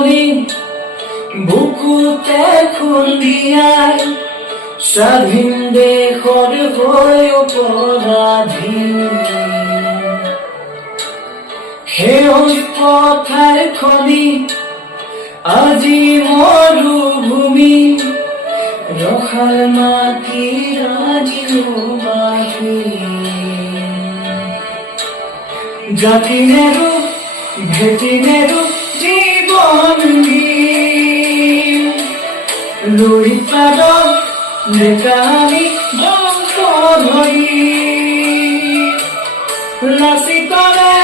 খনি বুকুতে খুন্দিয়াই স্বাধীন দেশৰ হৈ অপৰাধী সেউজ পথাৰ খনি আজি মৰুভূমি ৰখাল মাটিৰ আজি বাসী জাতি নেৰু ভেটি নেৰু জীৱন লুই পাদক নেকামি বংশ ধৰি লাচিতৰে